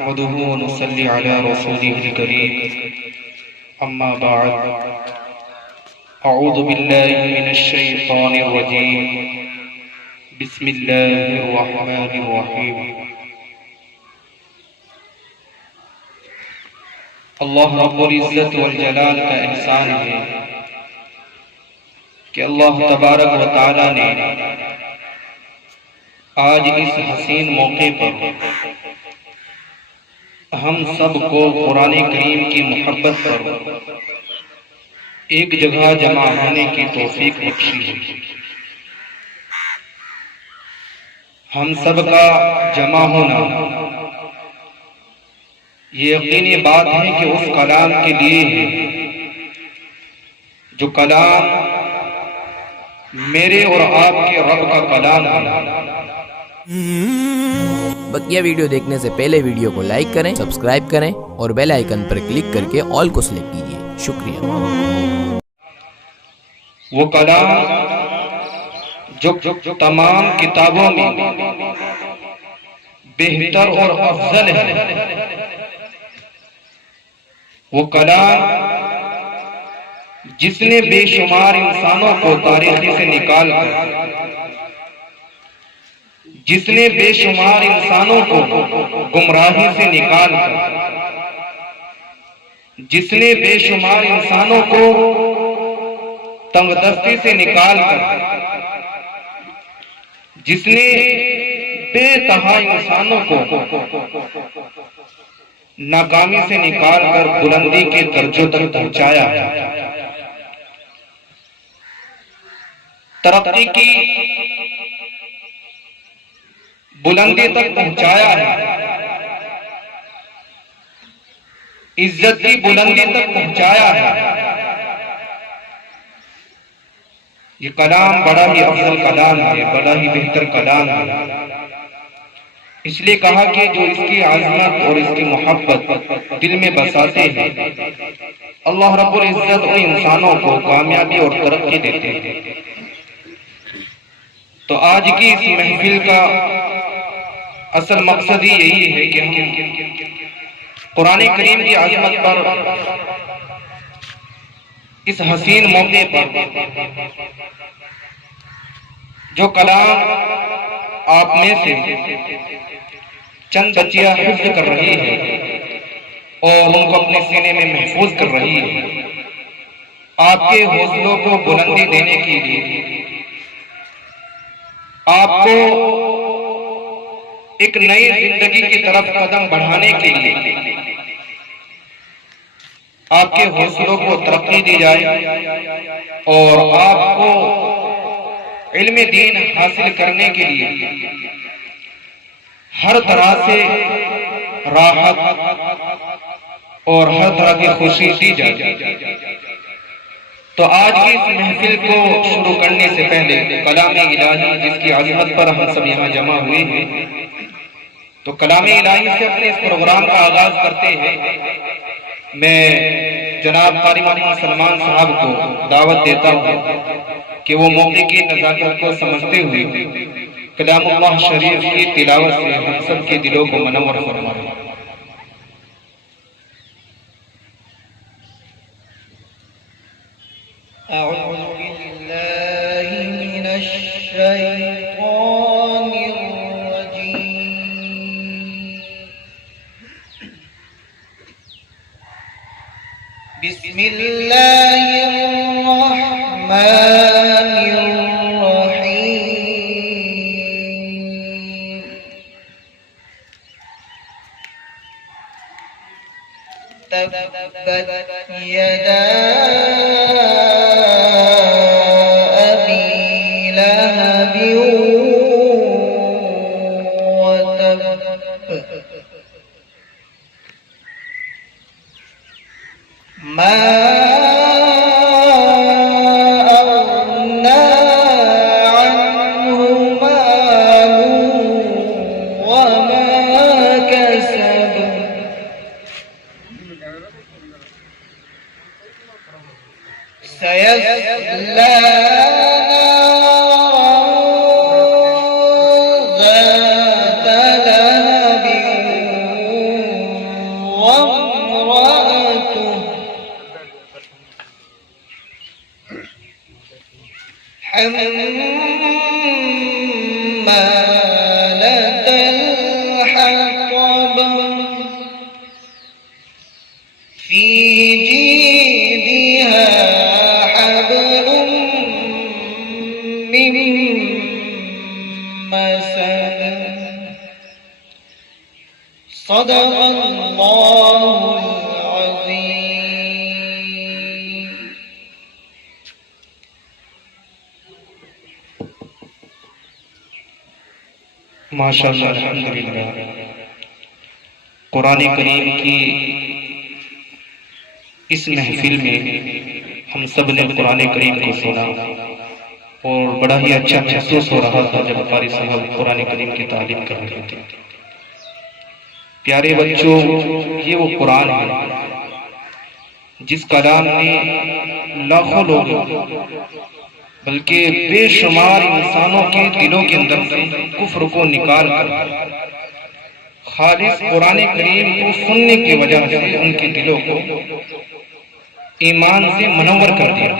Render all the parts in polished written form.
نحمده ونصلي على رسوله الكريم أما بعد أعوذ بالله من الشيطان الرجيم بسم الله الرحمن الرحيم اللہ رب العزت والجلال کا احسان ہے کہ اللہ تبارک و تعالی نے آج اس حسین موقع پر ہم سب کو قرآن کریم کی محبت پر ایک جگہ جمع ہونے کی توفیق بخشی ہے۔ ہم سب کا جمع ہونا یہ یقینی بات ہے کہ اس کلام کے لیے ہے جو کلام میرے اور آپ کے رب کا کلام ہے۔ بقیہ ویڈیو دیکھنے سے پہلے ویڈیو کو لائک کریں، سبسکرائب کریں اور بیل آئیکن پر کلک کر کے آل کو سلیکٹ کیجئے۔ شکریہ۔ وہ کلام جو تمام کتابوں میں بہتر اور افضل ہے، وہ کلام جس نے بے شمار انسانوں کو تاریخ سے نکال کر، جس نے بے شمار انسانوں کو گمراہی سے نکال کر، جس نے بے شمار انسانوں کو تنگ دستی سے نکال کر، جس نے بے تہا انسانوں کو ناکامی سے نکال کر بلندی کے درجوں تک پہنچایا، ترقی کی بلندی تک پہنچایا ہے، عزت کی بلندی تک پہنچایا ہے۔ یہ کلام بڑا ہی افضل کلام ہے، بڑا ہی بہتر کلام ہے۔ اس لیے کہا کہ جو اس کی عظمت اور اس کی محبت دل میں بساتے ہیں، اللہ رب العزت ان انسانوں کو کامیابی اور ترقی دیتے ہیں۔ تو آج کی اس محفل کا اصل مقصد ہی یہی ہے کہ ہم قرآن کریم کی عظمت پر، اس حسین موقع پر جو کلام آپ میں سے چند بچیاں حفظ کر رہی ہیں اور ان کو اپنے سینے میں محفوظ کر رہی ہے، آپ کے حوصلوں کو بلندی دینے کے لیے، آپ کو ایک نئی زندگی کی طرف قدم بڑھانے کے لیے، آپ کے حوصلوں کو ترقی دی جائے اور آپ کو علم دین حاصل کرنے کے لیے ہر طرح سے راحت اور ہر طرح کی خوشی دی جائے۔ تو آج کی اس محفل کو شروع کرنے سے پہلے کلام الہی جس کی عظمت پر ہم سب یہاں جمع ہوئے ہیں، تو کلام الہی سے اپنے اس پروگرام کا آغاز کرتے ہیں۔ میں جناب قاری محمد سلمان صاحب کو دعوت دیتا ہوں کہ وہ موقع کی نزاکت کو سمجھتے ہوئے کلام اللہ شریف کی تلاوت سے ہم سب کے دلوں کو منور فرمائیں۔ اعوذ باللہ من الشیطان الرجیم، بسم اللہ الرحمن الرحیم، تبت یدا ابی لہب وتب، ما اغنى عنه ماله وما كسب، سيصلى نارا ذات لهب وامرأته حمالة الحطب في جيدها حبل من مسد صدق الله العظيم. ماشاءاللہ الحمدللہ. قرآن کریم کی اس محفل میں ہم سب نے قرآن کریم کو سنا اور بڑا ہی اچھا محسوس ہو رہا تھا جب قاری صاحب قرآن کریم کی تعلیم کر رہے تھے. پیارے بچوں، یہ وہ قرآن ہے جس کلام نے لاکھوں لوگوں بلکہ بے شمار انسانوں کے دلوں کے اندر سے کفر کو نکال کر خالص قرآن کریم کو سننے کی وجہ سے ان کے دلوں کو ایمان سے منور کر دیا.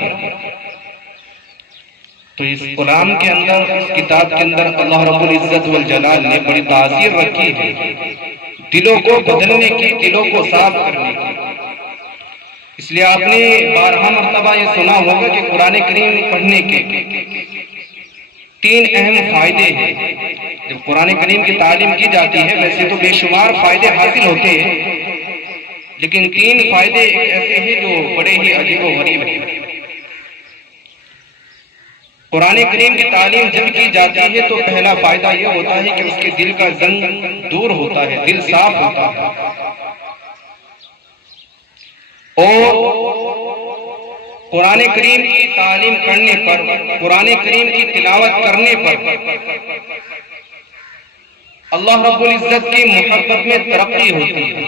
تو اس کلام کے اندر، اس کتاب کے اندر اللہ رب العزت والجلال نے بڑی تاثیر رکھی ہے دلوں کو بدلنے کی، دلوں کو صاف کرنے کی. اس لیے آپ نے بارہا مرتبہ یہ سنا ہوگا کہ قرآن کریم پڑھنے کے 3 اہم فائدے ہیں. جب قرآن کریم کی تعلیم کی جاتی ہے ویسے تو بے شمار فائدے حاصل ہوتے ہیں، لیکن 3 فائدے ایسے ہیں جو بڑے ہی عجیب و غریب ہیں. قرآن کریم کی تعلیم جب کی جاتی ہے تو پہلا فائدہ یہ ہوتا ہے کہ اس کے دل کا زنگ دور ہوتا ہے، دل صاف ہوتا ہے. اور قرآن کریم کی تعلیم کرنے پر، قرآن کریم کی تلاوت کرنے پر اللہ رب العزت کی محبت میں ترقی ہوتی ہے.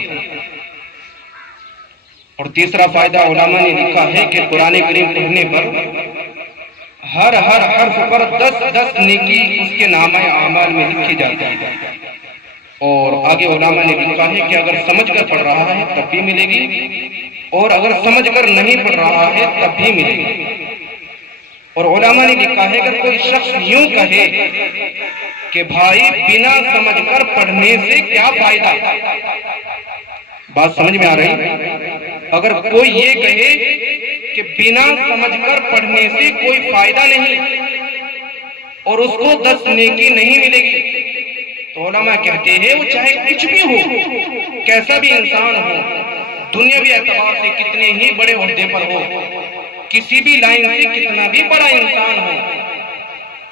اور تیسرا فائدہ علماء نے لکھا ہے کہ قرآن کریم پڑھنے پر ہر حرف پر 10 نیکی اس کے نامہ اعمال میں لکھی جاتی ہے. اور آگے علماء نے لکھا ہے کہ اگر سمجھ کر پڑھ رہا ہے تب بھی ملے گی، اور اگر سمجھ کر نہیں پڑھ رہا ہے تب بھی ملے گی. اور علماء نے لکھا ہے اگر کوئی شخص یوں کہے کہ بھائی بنا سمجھ کر پڑھنے سے کیا فائدہ، بات سمجھ میں آ رہی؟ اگر کوئی یہ کہے کہ بنا سمجھ کر پڑھنے سے کوئی فائدہ نہیں اور اس کو 10 نیکی نہیں ملے گی، تو علماء کہتے ہیں وہ چاہے کچھ بھی ہو، کیسا بھی انسان ہو، دنیاوی اعتبار سے کتنے ہی بڑے عہدے پر ہو، کسی بھی لائن سے کتنا بھی بڑا انسان ہو،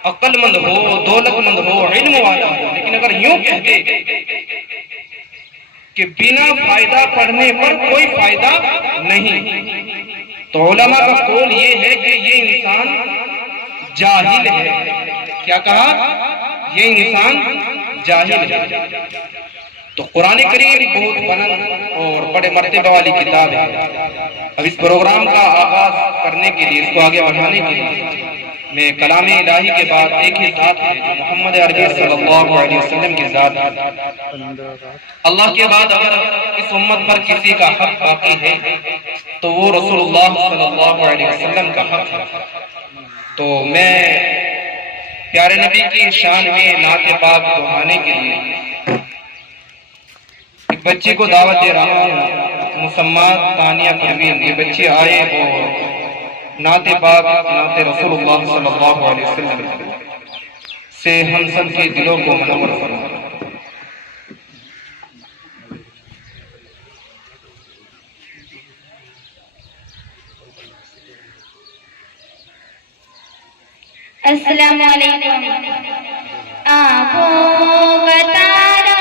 عقل مند ہو، دولت مند ہو، علم والا ہو، لیکن اگر یوں کہتے کہ بنا فائدہ پڑھنے پر کوئی فائدہ نہیں، تو علماء کا قول یہ ہے کہ یہ انسان جاہل ہے. کیا کہا؟ یہ انسان جاہل ہے. تو قرآن کریم بہت بلند اور بڑے مرتبہ والی کتاب ہے. اب اس پروگرام کا آغاز کرنے کے لیے، اس کو آگے بڑھانے کے لیے، میں کلام الہی کے بعد ایک ہی ذات ہے جو محمد عربی صلی اللہ علیہ وسلم کی ذات ہے. اللہ کے بعد اگر اس امت پر کسی کا حق باقی ہے تو وہ رسول اللہ صلی اللہ علیہ وسلم کا حق ہے. تو میں پیارے نبی کی شان میں نعت پاک دہرانے کے لیے ایک بچی کو دعوت دے رہا ہوں، مسمات تانیہ پروین. یہ بچی آئے اور نعت پاک، نعت رسول اللہ صلی اللہ علیہ وسلم سے ہم سب کے دلوں کو منور فرمائے. السلام علیکم. آنکھوں کا تارا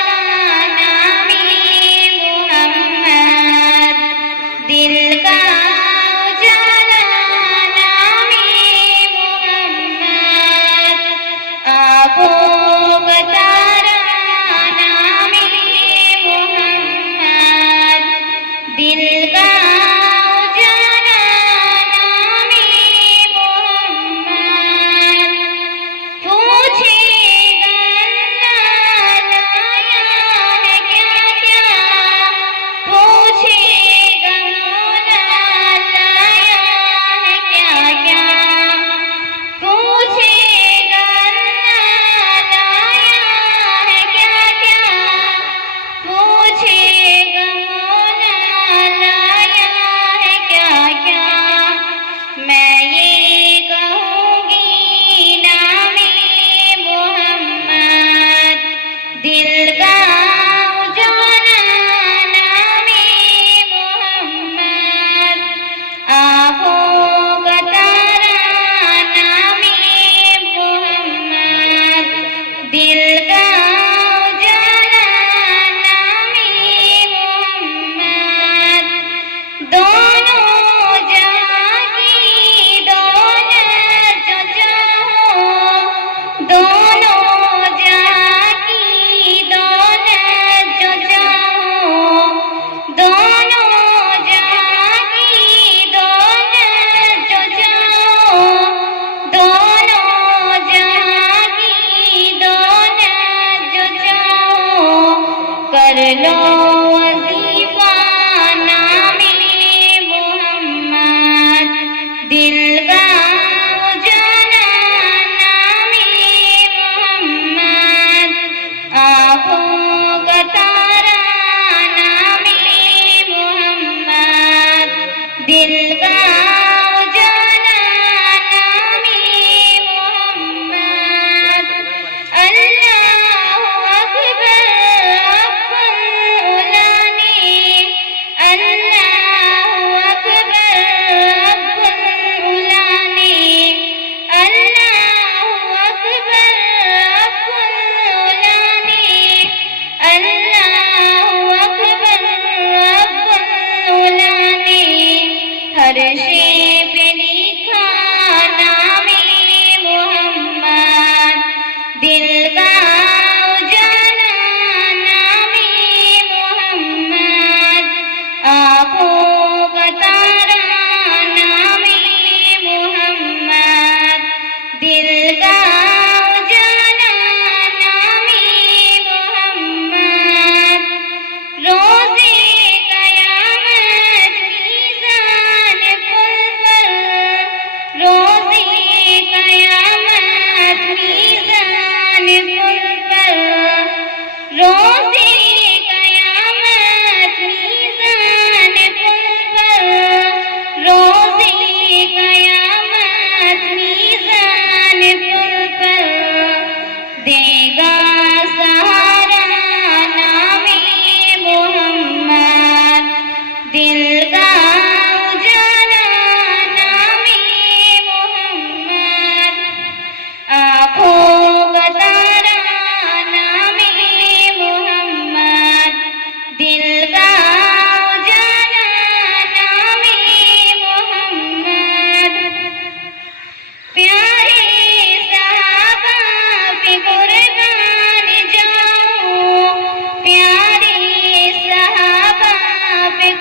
نامی محمد، دل کا اجالا نامی محمد. آنکھوں کا تارا نامی محمد، دل کا Oh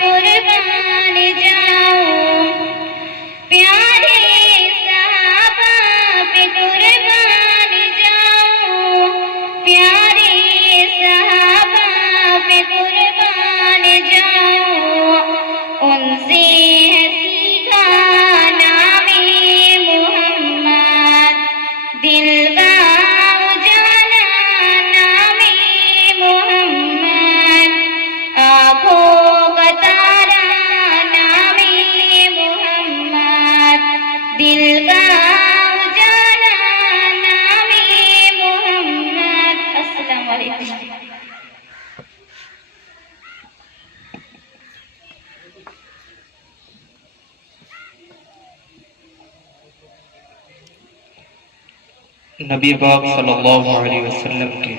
قربان جاؤں پیارے صحابہ پہ قربان جاؤں پیارے صحابہ پہ قربان جاؤں ان سے ہے سیکھا نام محمد دل کا اجالا نام محمد آنکھوں کا تارا نام محمد دل کا اجالا نام محمد. السلام علیکم. نبی پاک صلی اللہ علیہ وسلم کے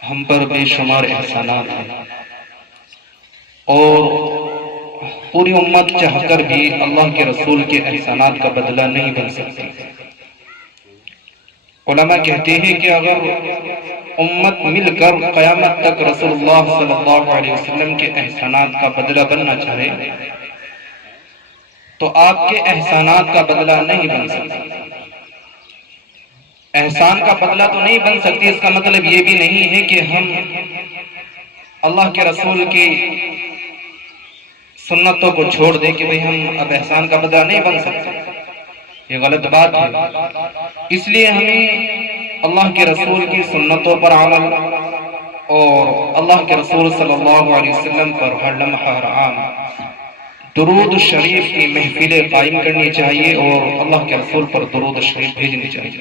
ہم پر بے شمار احسانات ہیں اور پوری امت چاہ کر بھی اللہ کے رسول کے احسانات کا بدلہ نہیں بن سکتی. علماء کہتے ہیں کہ اگر امت مل کر قیامت تک رسول اللہ صلی اللہ علیہ وسلم کے احسانات کا بدلہ بننا چاہے تو آپ کے احسانات کا بدلہ نہیں بن سکتا. احسان کا بدلہ تو نہیں بن سکتی، اس کا مطلب یہ بھی نہیں ہے کہ ہم اللہ کے رسول کی سنتوں کو چھوڑ دیں کہ بھئی ہم اب احسان کا بدلہ نہیں بن سکتے. یہ غلط بات ہے. اس لیے ہمیں اللہ کے رسول کی سنتوں پر عمل اور اللہ کے رسول صلی اللہ علیہ وسلم پر ہر لمحہ ہر آن درود شریف کی محفلیں قائم کرنی چاہیے اور اللہ کے رسول پر درود شریف بھیجنی چاہیے.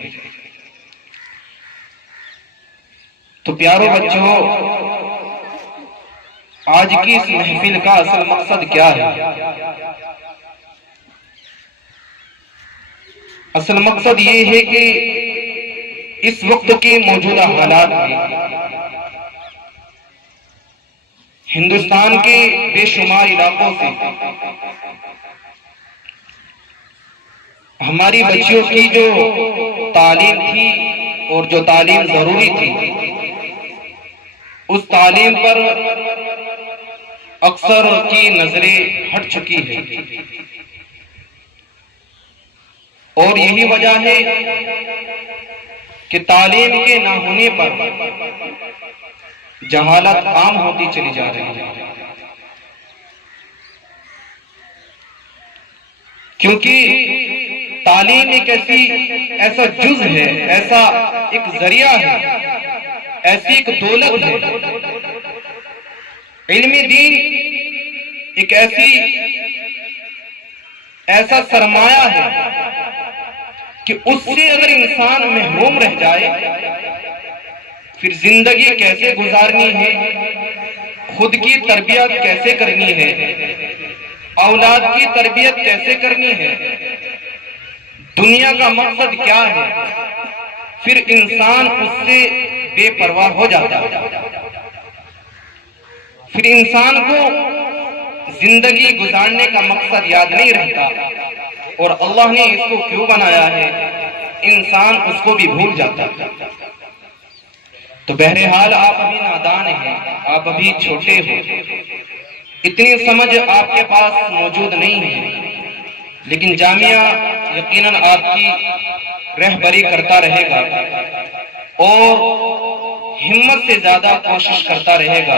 تو پیارو بچوں، آج کی اس محفل کا اصل مقصد کیا ہے؟ اصل مقصد یہ ہے کہ اس وقت کے موجودہ حالات میں ہندوستان کے بے شمار علاقوں سے ہماری بچیوں کی جو تعلیم تھی اور جو تعلیم ضروری تھی اس تعلیم پر اکثر کی نظریں ہٹ چکی ہے اور یہی وجہ ہے کہ تعلیم کے نہ ہونے پر جہالت عام ہوتی چلی جا رہی ہے. کیونکہ تعلیم ایک ایسا جز ہے، ایسا ایک ذریعہ ہے، ایسی ایک دولت ہے. علم دین ایک ایسا سرمایہ ہے کہ اس سے اگر انسان محروم رہ جائے پھر زندگی کیسے گزارنی ہے، خود کی تربیت کیسے کرنی ہے، اولاد کی تربیت کیسے کرنی ہے، دنیا کا مقصد کیا ہے، پھر انسان اس سے بے پرواہ ہو جاتا ہے. پھر انسان کو زندگی گزارنے کا مقصد یاد نہیں رہتا اور اللہ نے اس کو کیوں بنایا ہے انسان اس کو بھی بھول جاتا ہے. تو بہرحال آپ ابھی نادان ہیں، آپ ابھی چھوٹے ہو، اتنی سمجھ آپ کے پاس موجود نہیں ہے، لیکن جامعہ یقیناً آپ کی رہبری کرتا رہے گا اور ہمت سے زیادہ کوشش کرتا رہے گا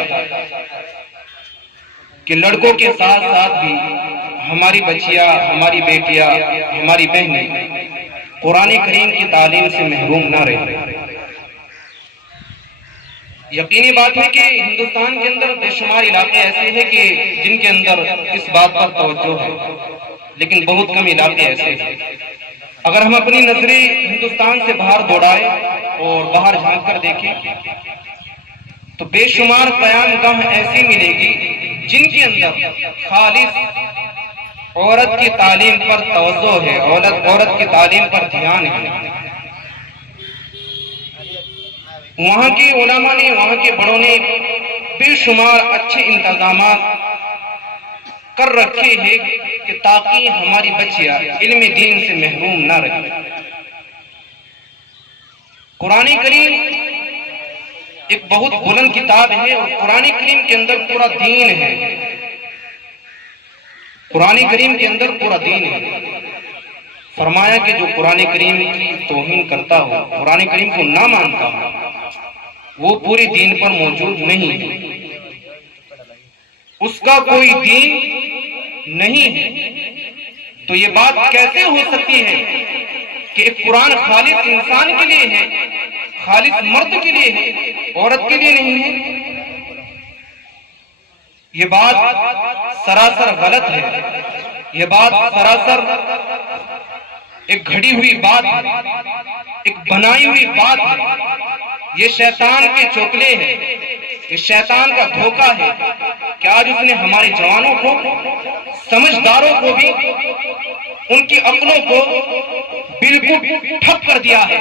کہ لڑکوں کے ساتھ ساتھ بھی ہماری بچیاں، ہماری بیٹیاں، ہماری بہنیں قرآن کریم کی تعلیم سے محروم نہ رہے. یقینی بات ہے کہ ہندوستان کے اندر بے شمار علاقے ایسے ہیں کہ جن کے اندر اس بات پر توجہ ہے، لیکن بہت کم علاقے ایسے ہیں. اگر ہم اپنی نظریں ہندوستان سے باہر دوڑائیں اور باہر جھانک کر دیکھیں تو بے شمار قیام گاہ ایسی ملے گی جن کے اندر خالص عورت کی تعلیم پر توجہ ہے، عورت کی تعلیم پر دھیان ہے. وہاں کے علماء نے، وہاں کے بڑوں نے بے شمار اچھے انتظامات کر رکھے ہیں کہ تاکہ ہماری بچیاں علم دین سے محروم نہ رہیں. قرآن کریم ایک بہت بلند کتاب ہے اور قرآن کریم کے اندر پورا دین ہے. قرآن کریم کے اندر پورا دین ہے. فرمایا کہ جو قرآن کریم کی توہین کرتا ہو، قرآن کریم کو نہ مانتا ہو، وہ پورے دین پر موجود نہیں ہے، اس کا کوئی دین نہیں ہے. تو یہ بات کیسے ہو سکتی ہے کہ ایک قرآن خالص انسان کے لیے ہے، خالص مرد کے لیے ہے، عورت کے لیے نہیں ہے؟ یہ بات سراسر غلط ہے. یہ بات سراسر ایک گھڑی ہوئی بات ہے، ایک بنائی ہوئی بات ہے. یہ شیطان کے چوکلے ہیں، یہ شیطان کا دھوکہ ہے کہ آج اس نے ہمارے جوانوں کو، سمجھداروں کو بھی، ان کی عقلوں کو بالکل ٹھپ کر دیا ہے،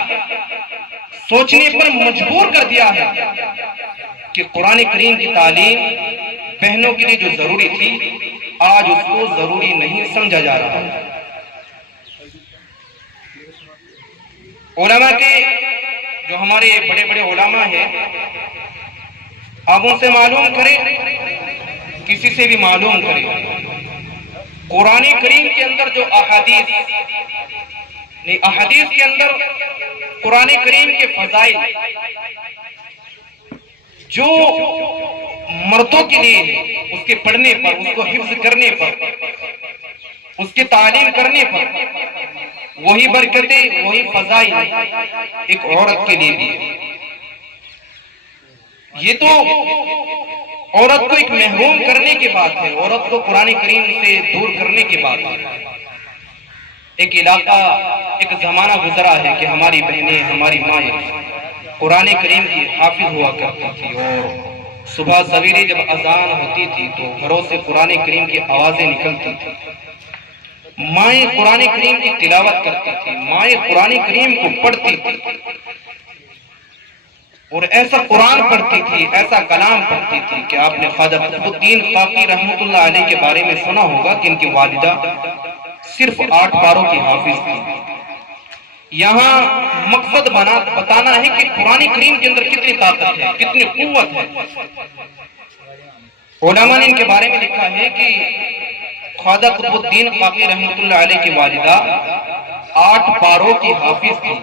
سوچنے پر مجبور کر دیا ہے کہ قرآن کریم کی تعلیم بہنوں کے لیے جو ضروری تھی، آج اس کو ضروری نہیں سمجھا جا رہا ہے. علماء کے جو ہمارے بڑے بڑے علماء ہیں، آپ ان سے معلوم کریں، کسی سے بھی معلوم کریں، قرآن کریم کے اندر جو احادیث کے اندر قرآن کریم کے فضائل جو مردوں کے لیے ہے، اس کے پڑھنے پر، اس کو حفظ کرنے پر، اس کی تعلیم کرنے پر، وہی برکتیں، وہی فضائل ایک عورت کے لیے بھی ہے. یہ تو عورت کو ایک محروم کرنے کی بات ہے، عورت کو قرآن کریم سے دور کرنے کی بات ہے. ایک علاقہ، ایک زمانہ گزرا ہے کہ ہماری بہنیں، ہماری مائیں قرآن کریم کی حافظ ہوا کرتی تھی، اور صبح سویرے جب اذان ہوتی تھی تو گھروں سے قرآن کریم کی آوازیں نکلتی تھی. مائیں قرآن کریم کی تلاوت کرتی تھی، مائیں قرآن کریم کو پڑھتی تھی، اور ایسا قرآن پڑھتی تھی، ایسا کلام پڑھتی تھی کہ آپ نے خواجہ قطب الدین خاقی رحمۃ اللہ علیہ کے بارے میں سنا ہوگا کہ ان کی والدہ صرف 8 پاروں کی حافظ تھی. یہاں مقصد بتانا ہے کہ قرآن کریم کے اندر کتنی طاقت ہے، کتنی قوت ہے. علماء نے ان کے بارے میں لکھا ہے کہ خواجہ قطب الدین خاقی رحمۃ اللہ علیہ کی والدہ 8 پاروں کی حافظ تھی.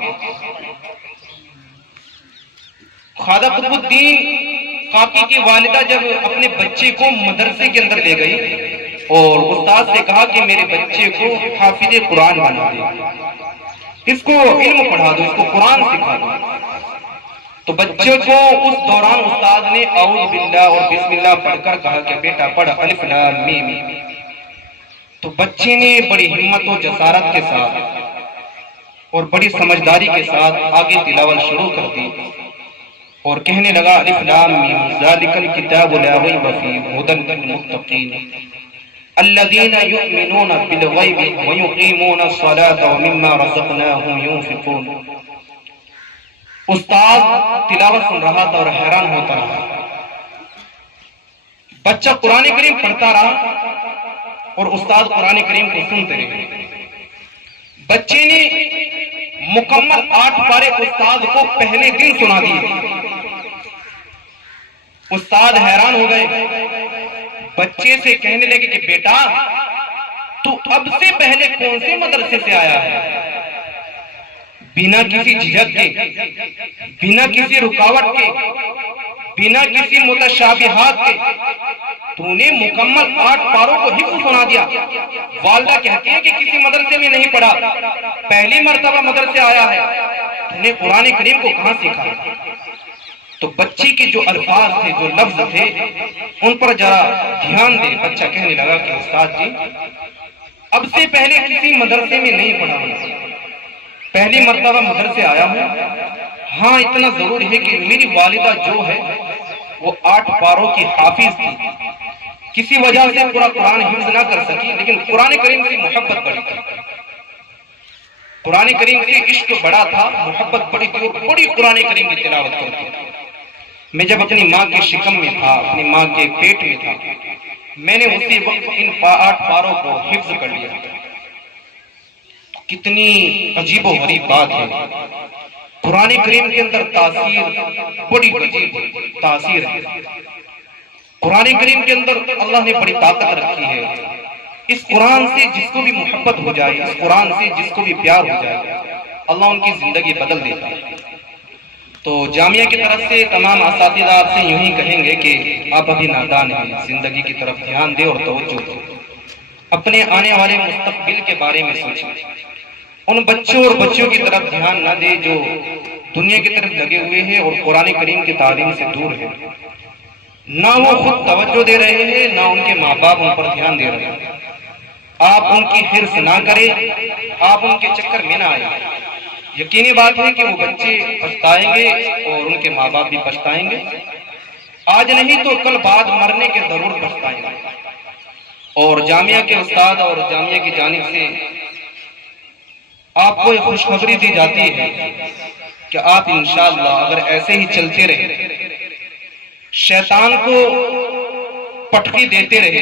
خواجہ قطب الدین خاقی کی والدہ جب اپنے بچے کو مدرسے کے اندر لے گئی اور استاد سے کہا کہ میرے بچے کو حافظ قرآن بنا دے، اس کو علم پڑھا دو، اس کو قرآن سکھا دو، تو بچے کو اس دوران استاد نے اعوذ باللہ اور بسم اللہ پڑھ کر کہا کہ بیٹا پڑھ الف لام میم. تو بچے نے بڑی ہمت و جسارت کے ساتھ اور بڑی سمجھداری کے ساتھ آگے تلاوت شروع کر دی اور کہنے لگا الف لام میم ذالک الکتاب لا ریب فیہ ھدی للمتقین الذین یؤمنون بالغیب ویقیمون الصلاة ومما رزقناہم ينفقون. استاد تلاوت سن رہا تھا اور حیران ہوتا رہا. بچہ قرآن کریم پڑھتا رہا اور استاد قرآن کریم کو سنتے رہے. بچے نے مکمل 8 پارے استاد کو پہلے دن سنا دیے. استاد حیران ہو گئے، بچے سے کہنے لگے کہ بیٹا تو اب سے پہلے کون سے مدرسے سے آیا ہے؟ بنا کسی جھجک کے، بنا کسی رکاوٹ کے، بنا کسی متشابہات کے تو نے مکمل 8 پاروں کو حفظ سنا دیا. والدہ کہتی ہے کہ کسی مدرسے میں نہیں پڑھا، پہلی مرتبہ مدرسے آیا ہے، تو نے قرآن کریم کو کہاں سیکھا؟ تو بچی کے جو الفاظ تھے، جو لفظ تھے، ان پر ذرا دھیان دے. بچہ کہنے لگا کہ استاد جی اب سے پہلے کسی مدرسے میں نہیں پڑھا ہوں، پہلی مرتبہ مدرسے آیا ہوں. ہاں اتنا ضرور ہے کہ میری والدہ جو ہے وہ 8 پاروں کی حافظ تھی، کسی وجہ سے پورا قرآن حفظ نہ کر سکی، لیکن قرآن کریم سے محبت بڑی تھی، قرآن کریم سے عشق بڑا تھا، محبت بڑی تھی، اور بڑی قرآن کریم کی تلاوت کرتی. میں جب اپنی ماں کے شکم میں تھا، اپنی ماں کے پیٹ میں تھا، میں نے اسی وقت ان 8 پاروں کو حفظ کر لیا. کتنی عجیب و غریب بات ہے. قرآن کریم کے اندر تاثیر بڑی عجیب تاثیر ہے. قرآن کریم کے اندر اللہ نے بڑی طاقت رکھی ہے. اس قرآن سے جس کو بھی محبت ہو جائے، اس قرآن سے جس کو بھی پیار ہو جائے، اللہ ان کی زندگی بدل دیتا ہے. تو جامعہ کی طرف سے تمام اساتذہ آپ سے یوں ہی کہیں گے کہ آپ ابھی نادان ہیں، زندگی کی طرف دھیان دیں اور توجہ دیں، اپنے آنے والے مستقبل کے بارے میں سوچیں. ان بچوں اور بچیوں کی طرف دھیان نہ دیں جو دنیا کی طرف لگے ہوئے ہیں اور قرآن کریم کی تعلیم سے دور ہیں. نہ وہ خود توجہ دے رہے ہیں، نہ ان کے ماں باپ ان پر دھیان دے رہے ہیں. آپ ان کی حرص نہ کریں، آپ ان کے چکر میں نہ آئیں. یقینی بات ہے کہ وہ بچے پچھتائیں گے اور ان کے ماں باپ بھی پچھتائیں گے. آج نہیں تو کل بعد مرنے کے ضرور پچھتائیں گے. اور جامعہ کے استاد اور جامعہ کی جانب سے آپ کو ایک خوشخبری دی جاتی ہے کہ آپ انشاءاللہ اگر ایسے ہی چلتے رہے، شیطان کو پٹکی دیتے رہے،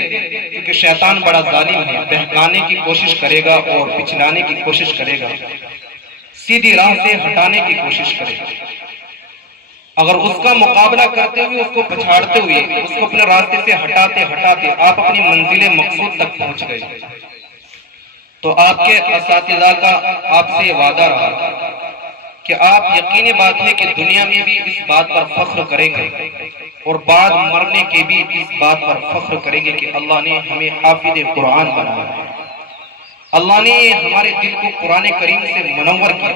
کیونکہ شیطان بڑا ظالم ہے، بہکانے کی کوشش کرے گا اور پچھلانے کی کوشش کرے گا، سیدھی راہ سے ہٹانے کی کوشش کرے گا. اگر اس کا مقابلہ کرتے ہوئے، اس کو پچھاڑتے ہوئے، اس کو اپنے راستے سے ہٹاتے ہٹاتے آپ اپنی منزل مقصود تک پہنچ گئے، تو آپ کے اساتذہ کا آپ سے وعدہ رہا کہ آپ یقینی بات ہے کہ دنیا میں بھی اس بات پر فخر کریں گے اور بعد مرنے کے بھی اس بات پر فخر کریں گے کہ اللہ نے ہمیں حافظ قرآن بنایا ہے، اللہ نے ہمارے دل کو قرآن کریم سے منور کیا.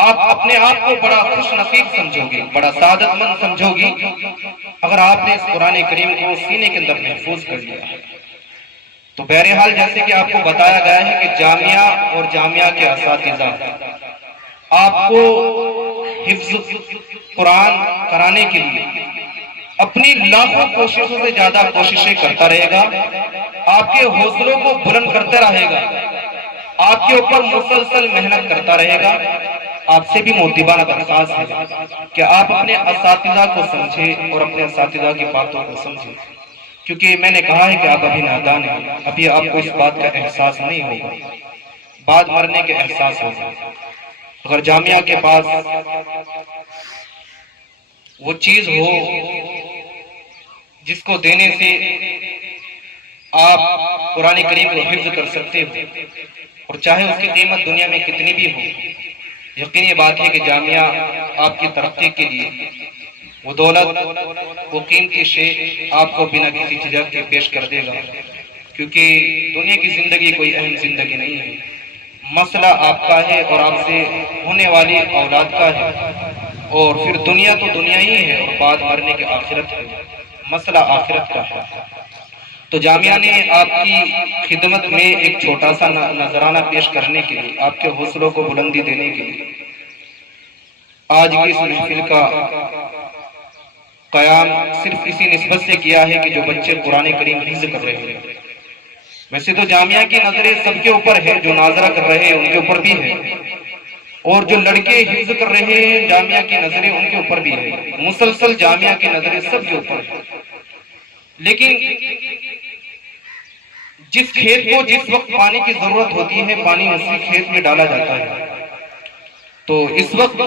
آپ اپنے آپ کو بڑا خوش نصیب سمجھو گے، بڑا سعادت مند سمجھو گی اگر آپ نے اس قرآن کریم کو سینے کے اندر محفوظ کر لیا. تو بہرحال جیسے کہ آپ کو بتایا گیا ہے کہ جامعہ اور جامعہ کے اساتذہ آپ کو حفظ قرآن کرانے کے لیے اپنی لاکھوں کوششوں سے زیادہ کوششیں کرتا رہے گا، آپ کے حوصلوں کو بلند کرتا رہے گا، آپ کے اوپر مسلسل محنت کرتا رہے گا. آپ سے بھی مؤدبانہ درخواست ہے کہ آپ اپنے اساتذہ کو سمجھیں اور اپنے اساتذہ کی باتوں کو سمجھیں، کیونکہ میں نے کہا ہے کہ آپ ابھی نادان ہیں، ابھی آپ کو اس بات کا احساس نہیں ہوگا، بعد مرنے کے احساس ہوگا. اگر جامعہ کے پاس وہ چیز ہو جس کو دینے سے آپ قرآن کریم کو حفظ کر سکتے ہو، اور چاہے اس کی قیمت دنیا میں کتنی بھی ہو، یقینی بات ہے کہ جامعہ آپ کی ترقی کے لیے وہ دولت، وہ قیمتی شے آپ کو بنا کسی جھجک کے پیش کر دے گا. کیونکہ دنیا کی زندگی کوئی اہم زندگی نہیں ہے، مسئلہ آپ کا ہے اور آپ سے ہونے والی اولاد کا ہے، اور پھر دنیا تو دنیا ہی ہے اور بعد مرنے کی آخرت ہے، مسئلہ آخرت کا ہے. تو جامعہ نے آپ کی خدمت میں ایک چھوٹا سا نذرانہ پیش کرنے کے لیے، آپ کے حوصلوں کو بلندی دینے کے لیے آج کی اس محفل کا قیام صرف اسی نسبت سے کیا ہے کہ جو بچے قرآن کریم حفظ کر رہے ہیں. ویسے تو جامعہ کی نظریں سب کے اوپر ہے، جو ناظرہ کر رہے ہیں ان کے اوپر بھی ہے، اور جو لڑکے حفظ کر رہے ہیں جامعہ کی نظریں ان کے اوپر بھی ہے، مسلسل جامعہ کی نظریں سب کے اوپر ہے. لیکن جس کھیت کو جس وقت پانی کی ضرورت ہوتی ہے، پانی اسی کھیت میں ڈالا جاتا ہے. تو اس وقت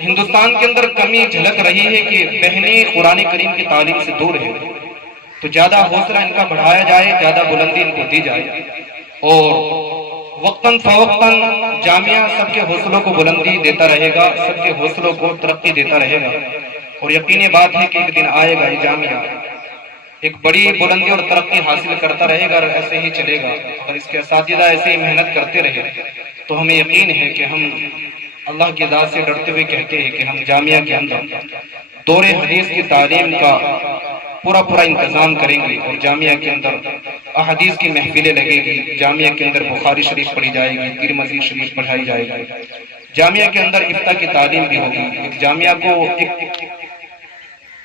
ہندوستان کے اندر کمی جھلک رہی ہے کہ بہنیں قرآن کریم کی تعلیم سے دور ہیں، تو زیادہ حوصلہ ان کا بڑھایا جائے، زیادہ بلندی ان کو دی جائے، اور وقتاً فوقتاً جامعہ سب کے حوصلوں کو بلندی دیتا رہے گا، سب کے حوصلوں کو ترقی دیتا رہے گا. اور یقینی بات ہے کہ ایک دن آئے گا یہ جامعہ ایک بڑی بلندی اور ترقی حاصل کرتا رہے گا، اور ایسے ہی چلے گا. اگر اس کے اساتذہ ایسے ہی محنت کرتے رہے تو ہمیں یقین ہے کہ ہم اللہ کی ذات سے ڈرتے ہوئے کہتے ہیں کہ ہم جامعہ کے اندر دور حدیث کی تعلیم کا پورا انتظام کریں گے، اور جامعہ کے اندر احادیث کی محفلیں لگے گی، جامعہ کے اندر بخاری شریف پڑھی جائے گی، ترمذی شریف پڑھائی جائے گی، جامعہ کے اندر افتاء کی تعلیم بھی ہوگی. ایک جامعہ کو ایک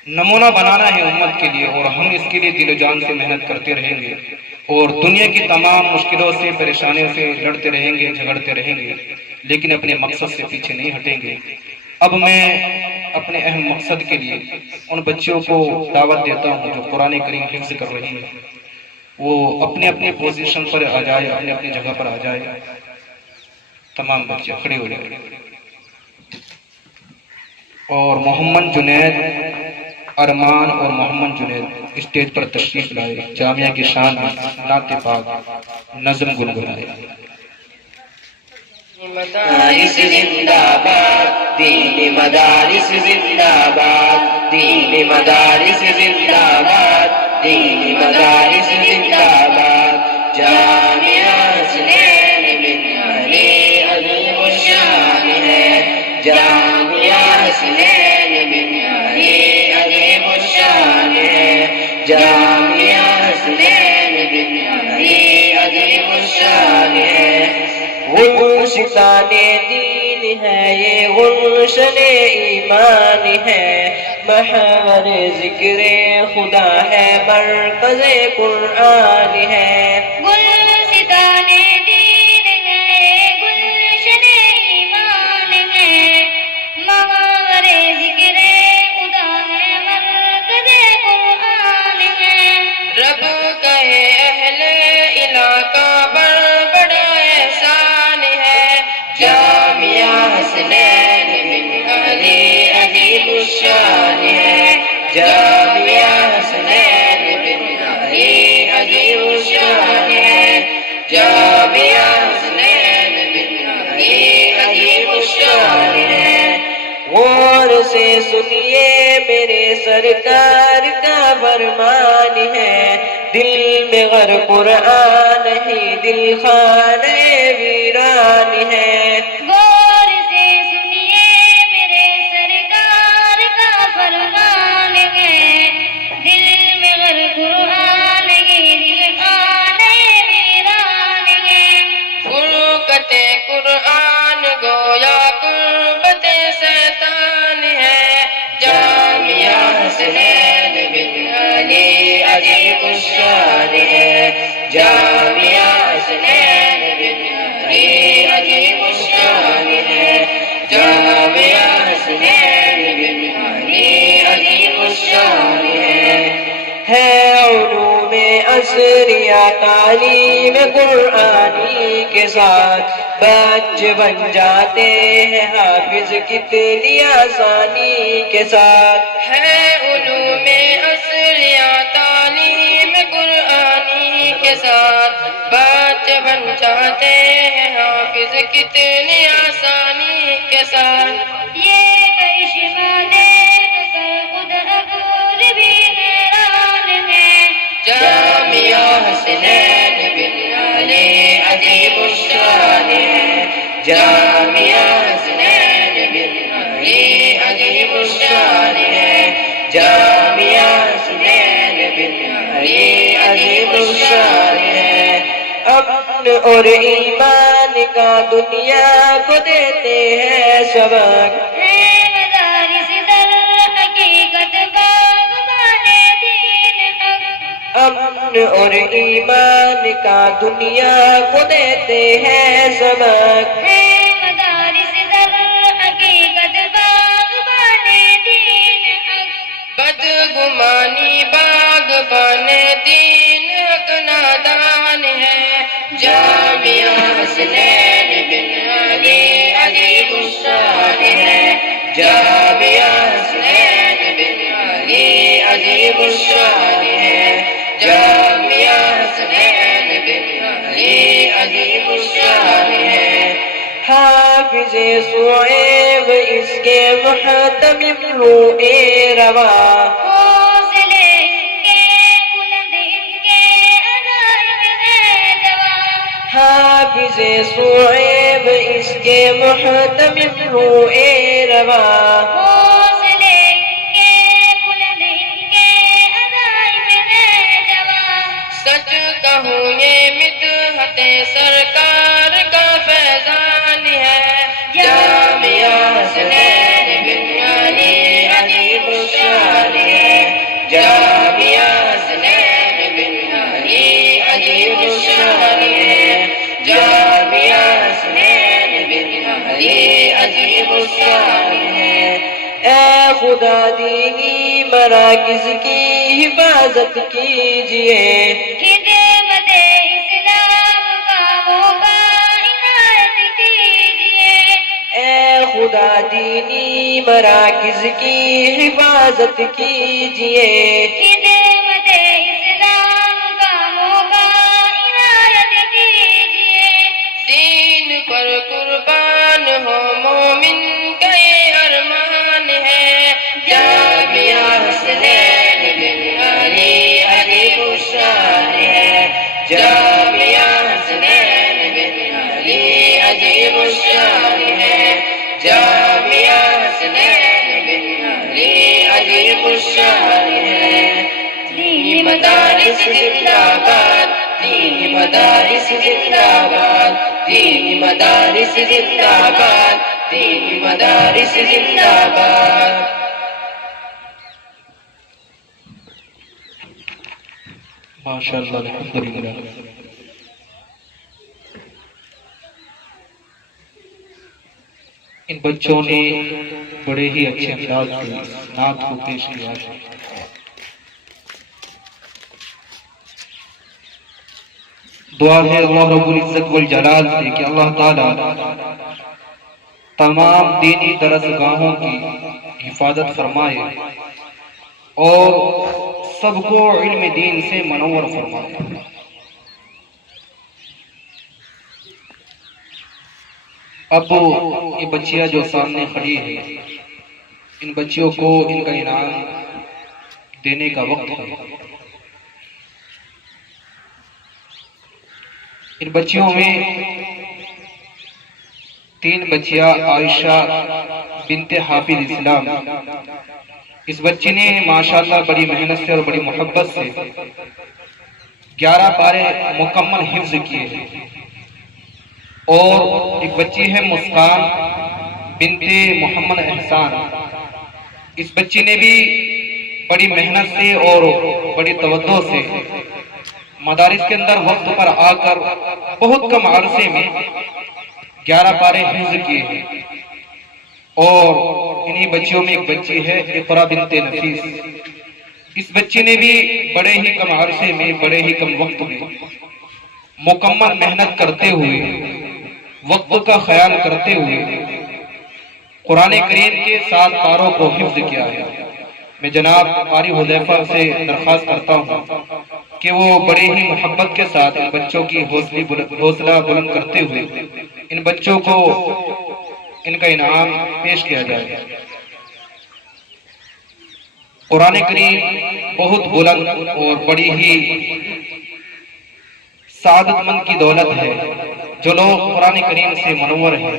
نمونہ بنانا ہے امت کے لیے، اور ہم اس کے لیے دل و جان سے محنت کرتے رہیں گے، اور دنیا کی تمام مشکلوں سے، پریشانیوں سے لڑتے رہیں گے، جھگڑتے رہیں گے، لیکن اپنے مقصد سے پیچھے نہیں ہٹیں گے. اب میں اپنے اہم مقصد کے لیے ان بچوں کو دعوت دیتا ہوں جو قرآن کریم حفظ کر رہی ہیں، وہ اپنے اپنے پوزیشن پر آ جائے، اپنے اپنی جگہ پر آ جائے. تمام بچے کھڑے ہو جائیں. اور محمد جنید ارمان اور محمد جنید اسٹیج پر تشریف لائے، جامعہ کی شان میں نعت پاک نظم گنگنائے۔ مدارس زندہ باد، دین مدارس زندہ باد، دین مدارس زندہ باد، دین مدارس زندہ باد، جامعہ حسنین بن علی عظیم الشان ہے، جامعہ حسنین بن علی عظیم الشان ہے، جامعہ حسنین بن علی عظیم الشان ہے۔ گلشتان دین ہے یہ، گلشن ایمان ہے، محور ذکر خدا ہے، مرکز قرآن ہے۔ گلستان دین ہے، گلشن ایمان ہے، محور ذکر خدا ہے، مرکز قرآن ہے۔ رب کہے اہل علاقہ پر بڑا احسان ہے، جامعہ حسنین بن علی عظیم الشان ہے، جامعہ حسنین بن علی عظیم الشان ہے، جامعہ حسنین بن علی عظیم الشان ہے۔ غور سے سنیے میرے سرکار کا فرمان ہے، دل میں غر قرآن ہی دل خانہ ویران ہے۔ غور سے سنیے میرے سرکار کا فرمان ہے، دل میں غر قرآن ہی دل خانہ ویران ہے۔ فرقت قرآن گویا قربت شیطان ہے، جامعہ حسنین بن علی عظیم الشان ہے، جامعہ حسنین بن علی عظیم الشان ہے، جامعہ حسنین بن علی عظیم الشان ہے۔ علوم عصریہ تعلیم قرآنی کے ساتھ بچے بن جاتے ہیں حافظ کتنی آسانی کے ساتھ، ہے علوم عصریہ تعلیم قرآنی کے ساتھ بچے بن جاتے ہیں حافظ کتنی آسانی کے ساتھ۔ یہ کرشمہ دیکھ کر خود عبور بھی حیران ہے، جامعہ حسنین بن علی عظیم الشان ہے، جامعہ حسنین بن علی عظیم الشان ہے، جامعہ حسنین بن علی عظیم الشان ہے۔ امن اور ایمان کا دنیا کو دیتے ہیں سبق، ہے مدارس در حقیقت باغبان دین حق۔ امن اور ایمان کا دنیا کو دیتے ہیں سبق، ہے مدارس در حقیقت باغبان دین حق۔ بدگمانی باغبان دین حق نادان ہے، جامعہ حسنین بن علی عظیم الشان ہے، جامعہ حسنین بن علی عظیم الشان ہے، جامعہ حسنین بن علی عظیم الشان ہے۔ حافظ صعیب اس کے محتمم روح رواں، حوصلے ان کے بلند، ان کے عزائم ہے جواں۔ حافظ صعیب اس کے محتمم روح رواں، حوصلے ان کے بلند، ان کے عزائم ہے جواں۔ سچ کہوں یہ مدحت سرکار کا فیضان ہے، جامعہ حسنین بن علی عظیم الشان ہے، جامعہ حسنین بن علی عظیم الشان ہے، جامعہ حسنین بن علی عظیم الشان ہے۔ اے خدا دینی مراکز کی حفاظت کیجئے، خدمت اسلام کا موقع عنایت کیجئے۔ اے خدا دینی مراکز کی حفاظت کیجیے، خدمت اسلام کاموں کا عنایت کیجیے، دین پر قربان ہو مومن کا یہ ارمان ہے، جامعہ حسنین بن علی عظیم الشان ہے، جامعہ حسنین بن علی عظیم الشان ہے، جامعہ حسنین بن علی عظیم الشان ہے، دینی مدارس زندہ باد، دینی مدارس زندہ باد، دینی مدارس زندہ باد، دینی مدارس زندہ باد۔ ماشاءاللہ الحمدللہ۔ ان بچوں نے بڑے ہی اچھے انداز سے نعت کو پیش کیا ہے۔ دعا ہے اللہ رب العزت والجلال سے کہ اللہ تعالی تمام دینی درسگاہوں کی حفاظت فرمائے اور سب کو علم دین سے منور فرمائے۔ اب یہ بچیاں جو سامنے کھڑی ہے، ان بچیوں کو ان کا انعام دینے کا وقت ہے۔ ان بچیوں میں 3 بچیاں عائشہ بنت حافظ اسلام، اس بچی نے ماشاءاللہ بڑی محنت سے اور بڑی محبت سے 11 پارے مکمل حفظ کیے ہیں، اور ایک بچی ہے مسکان بنت محمد احسان، اس بچی نے بھی بڑی محنت سے اور بڑی توجہ سے مدارس کے اندر وقت پر آ کر بہت کم عرصے میں 11 پارے حفظ کیے ہیں، اور انہی بچیوں میں ایک بچی ہے اقرا بنت نفیس، اس بچی نے بھی بڑے ہی کم عرصے میں بڑے ہی کم وقت میں مکمل محنت کرتے ہوئے وقت کا خیال کرتے ہوئے قرآن کریم کے 7 پاروں کو حفظ کیا ہے۔ میں جناب قاری حذیفہ سے درخواست کرتا ہوں کہ وہ بڑے ہی محبت کے ساتھ ان بچوں کی حوصلہ بلند کرتے ہوئے ان بچوں کو ان کا انعام پیش کیا جائے۔ قرآن کریم بہت بلند اور بڑی ہی سعادت مند کی دولت ہے۔ جو لوگ قرآن کریم سے منور ہیں،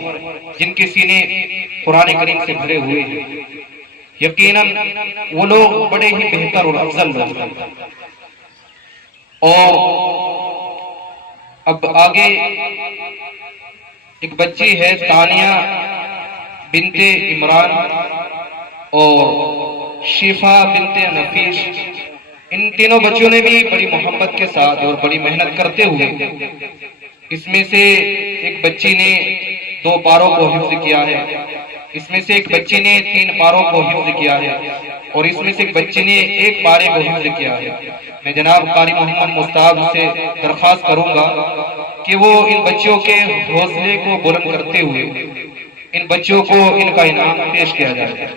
جن کے سینے قرآن کریم سے بھرے ہوئے ہیں، یقیناً وہ لوگ بڑے ہی بہتر اور افضل لوگ ہیں۔ اور اب آگے ایک بچی ہے تانیہ بنت عمران اور شفا بنت نفیس، ان تینوں بچوں نے بھی بڑی محبت کے ساتھ اور بڑی محنت کرتے ہوئے اس میں سے ایک بچی نے 2 پاروں کو حفظ کیا ہے، اس میں سے ایک بچی نے 3 پاروں کو حفظ کیا ہے، اور اس میں سے ایک بچی نے 1 پارے کو حفظ کیا ہے۔ میں جناب قاری محمد مستعد سے درخواست کروں گا کہ وہ ان بچوں کے حوصلے کو بلند کرتے ہوئے ان بچوں کو ان کا انعام پیش کیا جائے۔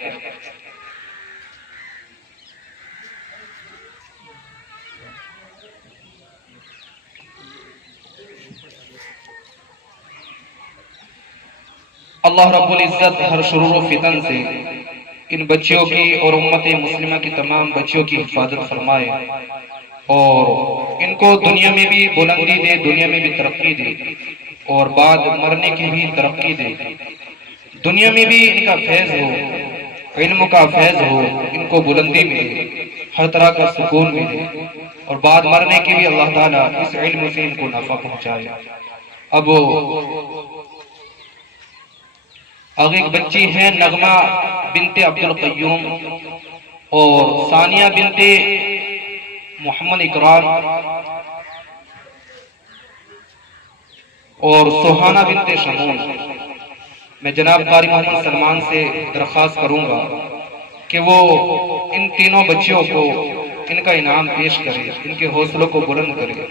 اللہ رب العزت ہر شرور و فتن سے ان بچیوں کی اور امت مسلمہ کی تمام بچیوں کی حفاظت فرمائے، اور ان کو دنیا میں بھی بلندی دے، دنیا میں بھی ترقی دے، اور بعد مرنے کی بھی ترقی دے۔ دنیا میں بھی ان کا فیض ہو، علم کا فیض ہو، ان کو بلندی ملے، ہر طرح کا سکون ملے، اور بعد مرنے کی بھی اللہ تعالیٰ اس علم سے ان کو نفع پہنچائے۔ اب آگے ایک بچی ہے نغمہ بنت عبد القیوم اور ثانیہ بنت محمد اکرام اور سوہانہ بنت شمون۔ میں جناب قاری محمد سلمان سے درخواست کروں گا کہ وہ ان تینوں بچیوں کو ان کا انعام پیش کرے، ان کے حوصلوں کو بلند کرے۔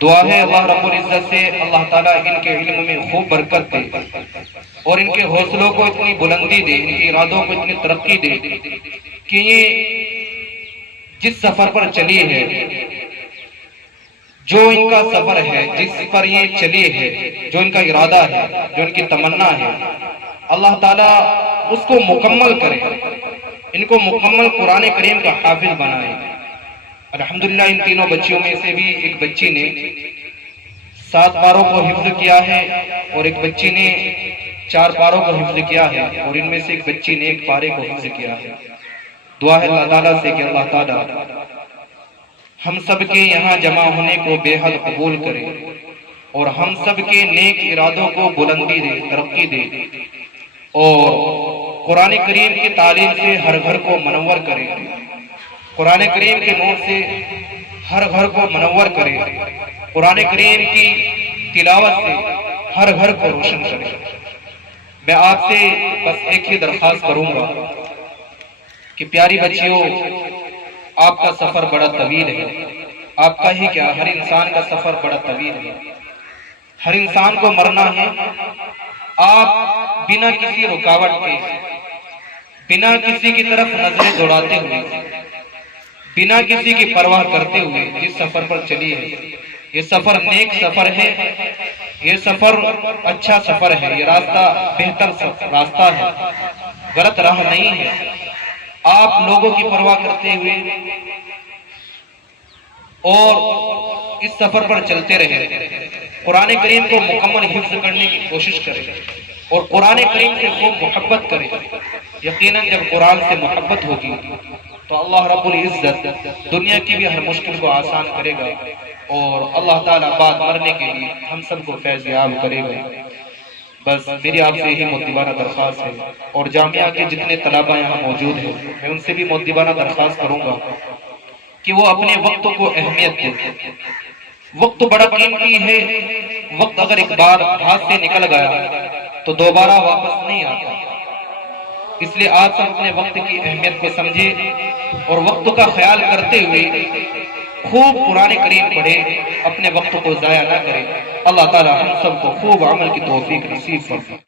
دعا ہے اللہ رب العزت سے اللہ تعالیٰ ان کے علم میں خوب برکت دے اور ان کے حوصلوں کو اتنی بلندی دے، ان کے ارادوں کو اتنی ترقی دے کہ یہ جس سفر پر چلی ہے، جو ان کا سفر ہے، جس پر یہ چلی ہے، جو ان کا ارادہ ہے، جو ان کی تمنا ہے، اللہ تعالیٰ اس کو مکمل کرے، ان کو مکمل قرآن کریم کا حافظ بنائے۔ الحمدللہ ان تینوں بچیوں میں سے بھی ایک بچی نے 7 پاروں کو حفظ کیا ہے، اور ایک بچی نے 4 پاروں کو حفظ کیا ہے، اور ان میں سے ایک بچی نے 1 پارے کو حفظ کیا ہے۔ دعا ہے اللہ تعالیٰ سے کہ اللہ تعالیٰ ہم سب کے یہاں جمع ہونے کو بے حد قبول کرے، اور ہم سب کے نیک ارادوں کو بلندی دے، ترقی دے، اور قرآن کریم کی تعلیم سے ہر گھر کو منور کرے، قرآن کریم کے نور سے ہر گھر کو منور کرے، قرآن کریم کی تلاوت سے ہر گھر کو روشن کرے۔ میں آپ سے بس ایک ہی درخواست کروں گا کہ پیاری بچیوں، آپ کا سفر بڑا طویل ہے، آپ کا ہی کیا، ہر انسان کا سفر بڑا طویل ہے، ہر انسان کو مرنا ہے۔ آپ بنا کسی رکاوٹ کے، بنا کسی کی طرف نظریں دوڑاتے ہوئے، بنا کسی کی پرواہ کرتے ہوئے اس سفر پر چلی ہے۔ یہ سفر نیک سفر ہے، یہ سفر اچھا سفر ہے، یہ راستہ بہتر راستہ ہے، غلط راہ نہیں ہے۔ آپ لوگوں کی پرواہ کرتے ہوئے اور اس سفر پر چلتے رہے، قرآن کریم کو مکمل حفظ کرنے کی کوشش کریں، اور قرآن کریم سے خوب محبت کریں۔ یقیناً جب قرآن سے محبت ہوگی تو اللہ رب العزت دنیا کی بھی ہر مشکل کو آسان کرے گا، اور اللہ تعالیٰ بعد مرنے کے لیے ہم سب کو فیض یاب کرے گا۔ بس میری آپ سے یہی مؤدبانہ درخواست ہے، اور جامعہ کے جتنے طلباء یہاں موجود ہیں میں ان سے بھی مؤدبانہ درخواست کروں گا کہ وہ اپنے وقت کو اہمیت دیں۔ وقت بڑا قیمتی ہے، وقت اگر ایک بار ہاتھ سے نکل گیا تو دوبارہ واپس نہیں آتا، اس لیے آپ سب اپنے وقت کی اہمیت کو سمجھیں، اور وقت کا خیال کرتے ہوئے خوب قرآن کریم پڑھے، اپنے وقت کو ضائع نہ کریں۔ اللہ تعالی ہم سب کو خوب عمل کی توفیق نصیب فرمائے۔